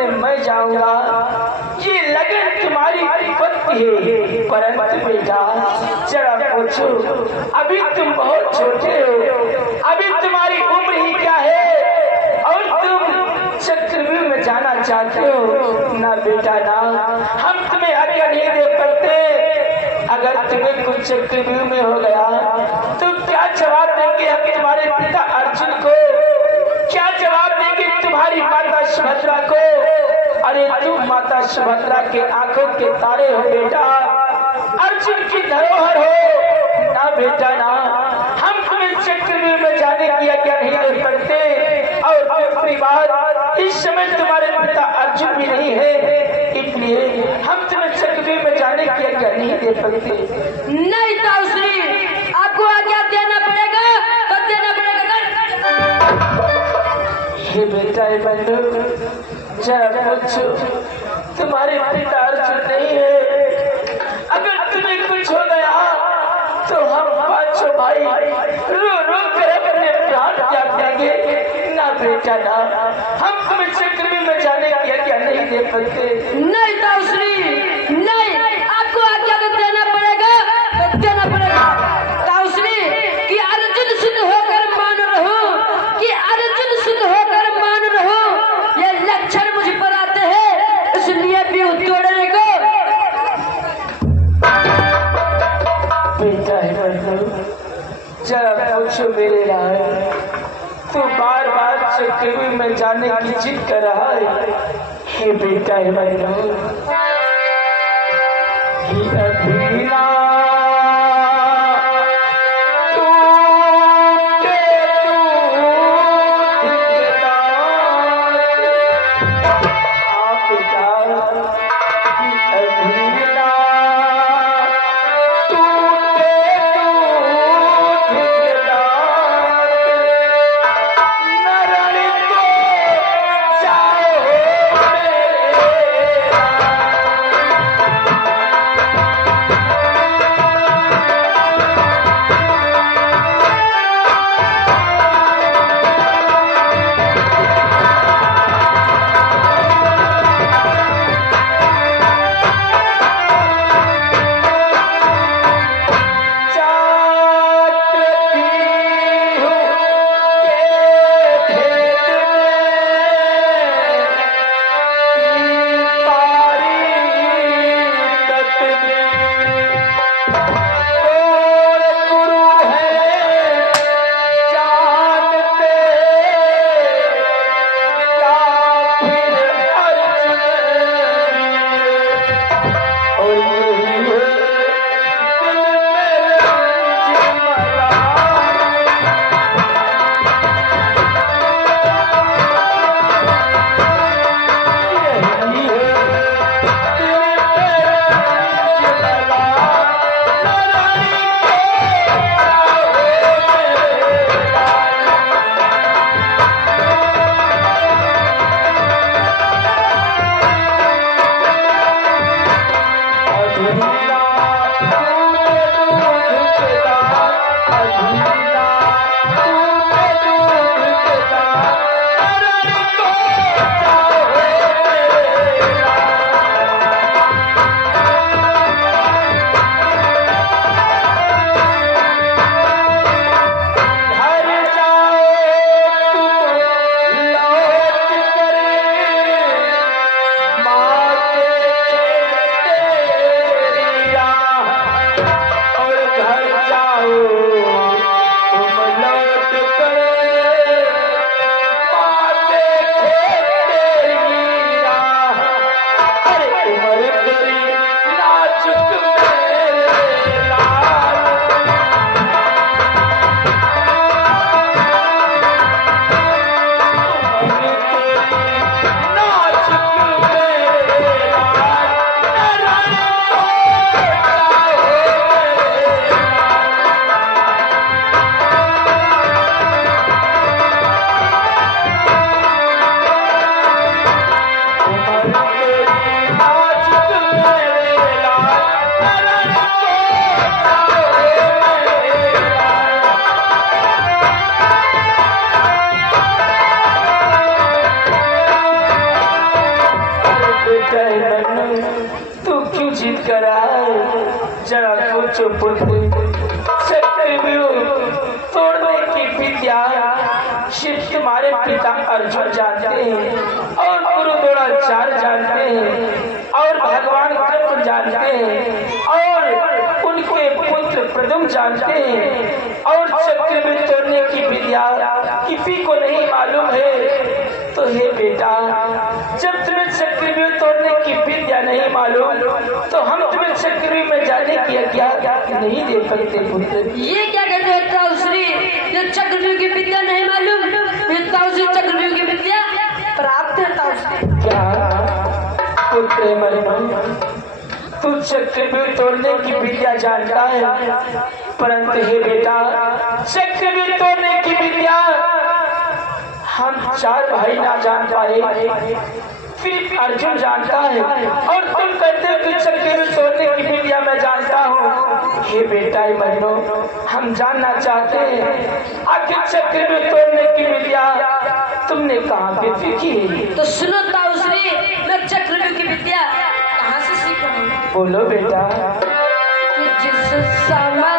ढूंढने मैं जाऊंगा। ये लगन तुम्हारी विपत्ति है, परंतु बेटा जरा पूछो, अभी तुम बहुत छोटे हो, अभी तुम्हारी उम्र ही क्या है और तुम चक्रव्यूह में जाना चाहते हो? ना बेटा ना, हम तुम्हें आज्ञा नहीं दे पाते। अगर तुम्हें कुछ चक्रव्यूह में हो गया तो क्या जवाब देंगे हम तुम्हारे पिता अर्जुन को? क्या जवाब देंगे तुम्हारी माता सुभद्रा को? अरे तुम माता सुभद्रा के आंखों के तारे हो बेटा, अर्जुन की धरोहर हो। ना बेटा ना, हम तुम्हें चक्रव्यूह में जाने की आज्ञा नहीं दे सकते। और दूसरी बात, इस समय तुम्हारे पिता अर्जुन भी नहीं है, इसलिए हम तुम्हें चक्रव्यूह में जाने की आज्ञा नहीं दे सकते। नहीं ताऊश्री, आपको आज्ञा देना पड़ेगा तो देना पड़ेगा। हे बेटा हे बंधु, जरा पूछो, तुम्हारे पिता अर्जुन नहीं है, अगर तुम्हें कुछ हो गया तो हम पांचों भाई रो रो कर अपने प्राण त्याग देंगे। ना बेटा ना, हम तुम्हें चक्रव्यूह में जाने की आज्ञा नहीं दे सकते। नहीं ताऊश्री, नहीं, आपको आज्ञा तो देना पड़ेगा तो देना पड़ेगा। ताऊश्री कि अर्जुन सिद्ध होकर मान रहो, कि अर्जुन सिद्ध होकर मान रहो, ये लक्षण मुझ पर आते हैं, इसलिए भी तोड़ने को। बेटा है बंधु, जरा पूछो मेरे राय, तू बार बार चक्रव्यूह में जाने की जिद कर रहा है। हे बेटा है बंधु, हे अभिला कर जरा सोचो पुत्र, चक्रव्यूह तोड़ने की विद्या सिर्फ तुम्हारे पिता अर्जुन जानते हैं और गुरु द्रोणाचार्य जानते हैं और भगवान कृष्ण जानते हैं और उनके पुत्र प्रद्युम्न जानते हैं और चक्रव्यूह तोड़ने की विद्या किसी को नहीं मालूम है। तो हे बेटा, जब तुम्हें चक्रव्यूह तोड़ने की विद्या नहीं मालूम तो हम तुम्हें चक्रव्यूह में जाने की आज्ञा नहीं दे सकते पुत्र। ये क्या कहते हो ताऊश्री, जो चक्रव्यूह की विद्या नहीं मालूम, ये ताऊश्री चक्रव्यूह की विद्या प्राप्त है ताऊश्री। क्या पुत्र मरियम, तू चक्रव्यूह तोड़ने की विद्या जानता है, परंतु हे बेटा चक्रव्यूह तोड़ने की विद्या हम 4 भाई ना जान पाए, सिर्फ अर्जुन जानता है और तुम कहते हो कि चक्रव्यूह तोड़ने की विद्या मैं जानता हूँ। हे बेटा मनो, हम जानना चाहते हैं आखिर चक्रव्यूह तोड़ने की विद्या तुमने कहाँ पे सीखी है? तो सुनो ताऊश्री, मैं चक्रव्यूह की विद्या कहाँ से सीखा हूँ? बोलो बेटा। जिस समय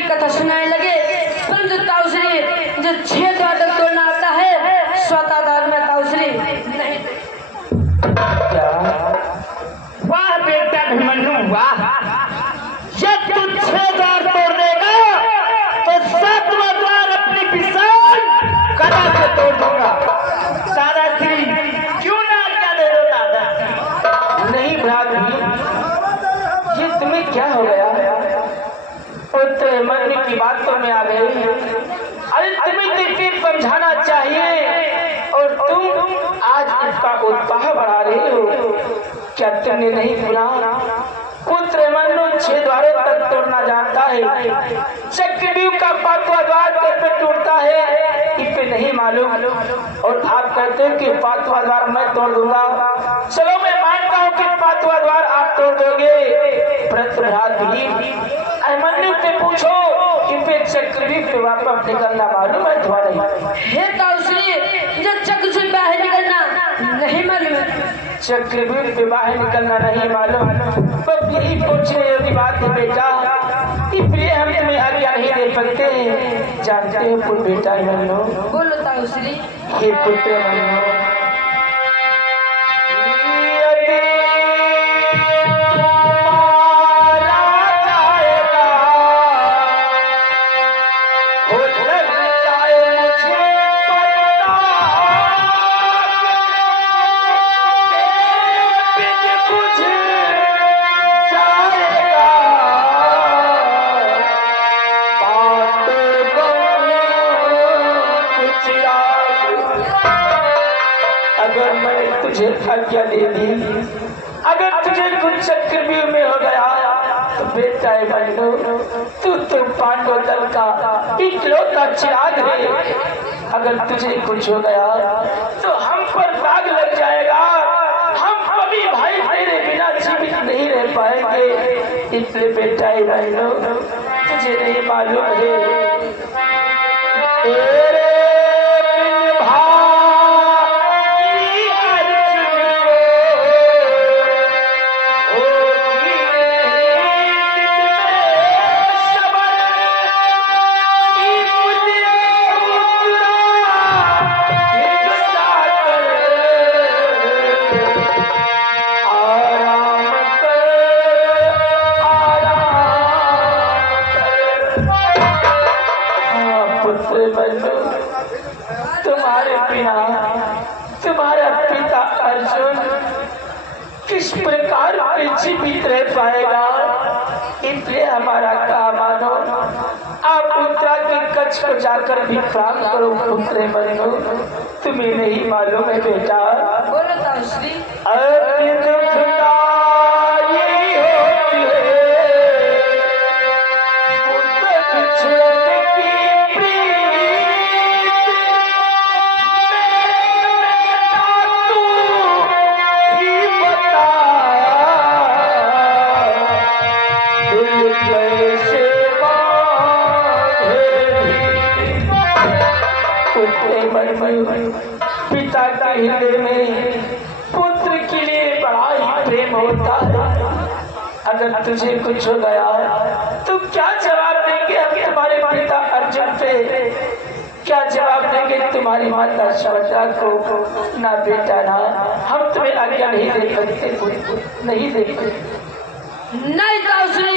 कथा सुनाने लगे, परंतु ताऊश्री जो 6 द्वार तक तोड़ना आता है, स्वतः द्वार में ताऊश्री नहीं। वाह बेटा अभिमन्यु वाह, जब तू 6 द्वार तोड़ देगा तो 7वां द्वार अपनी विशाल कला से तोड़ दूंगा। दादा श्री क्यों ना आज्ञा दे दो दादा। नहीं भ्राता, ये तुम्हें क्या हो गया? पुत्र मरने की बातों में आ गए। अरे तुम्हें किसी समझाना चाहिए और तुम आज इसका उत्साह बढ़ा रहे हो। क्या तुमने नहीं सुना? पुत्र मनु 6 द्वारों तक तोड़ना जानता है। चक्रव्यूह का 5वां द्वार कैसे टूटता है इसे नहीं मालूम, और आप कहते हैं कि 5वां द्वार मैं तोड़ दूंगा। चलो मैं मानता हूँ कि 5वां द्वार आप तोड़ दोगे, परंतु अभिमन्यु से पूछो कि चक्रव्यूह से वापस निकलना मालूम है तुम्हारे? हे ताऊश्री, जब चक्र से बाहर निकलना नहीं मालूम है। चक्रव्यूह से बाहर निकलना नहीं मालूम, बस यही पूछने की बात है बेटा, इसलिए हम तुम्हें आज्ञा नहीं दे सकते। जानते हैं पुत्र बेटा मनु? बोलो ताऊश्री। हे पुत्र मनु, अगर मैंने तुझे आज्ञा दे दी, अगर तुझे कुछ चक्रव्यूह में हो गया तो बेटा मनु, तू तो पांडव दल का इकलौता चिराग है। अगर तुझे कुछ हो गया तो हम पर दाग लग जाएगा। हम कभी भाई तेरे बिना जीवित नहीं रह पाएंगे। इसलिए बेटा बहनों, तुझे नहीं मालूम है तेरे बिन भाई अर्जुन को होगी सबर की मुझे पूरा हिस्सा कर आराम कर पुत्र बनो, तुम्हारे बिना तुम्हारा पिता अर्जुन किस प्रकार से जीवित रह पाएगा। इसलिए हमारा काम मानो, आप उत्तरा के कच्छ को जाकर विश्राम करो। पुत्र बनो, तुम्हें नहीं मालूम है बेटा, बोलो ताऊश्री। अति दुखदाई होती है पुत्र बिछड़ने की प्रीत। मेरे बेटा तू ही बता, दिल कैसे बांधे। पिता के हृदय में पुत्र के लिए बड़ा ही प्रेम होता है। अगर तुझे कुछ हो गया तो क्या जवाब देंगे हम तुम्हारे पिता अर्जुन पे? क्या जवाब देंगे तुम्हारी माता सुभद्रा को? ना बेटा ना, हम तुम्हें आज्ञा नहीं दे सकते, नहीं दे सकते। नहीं ताऊश्री।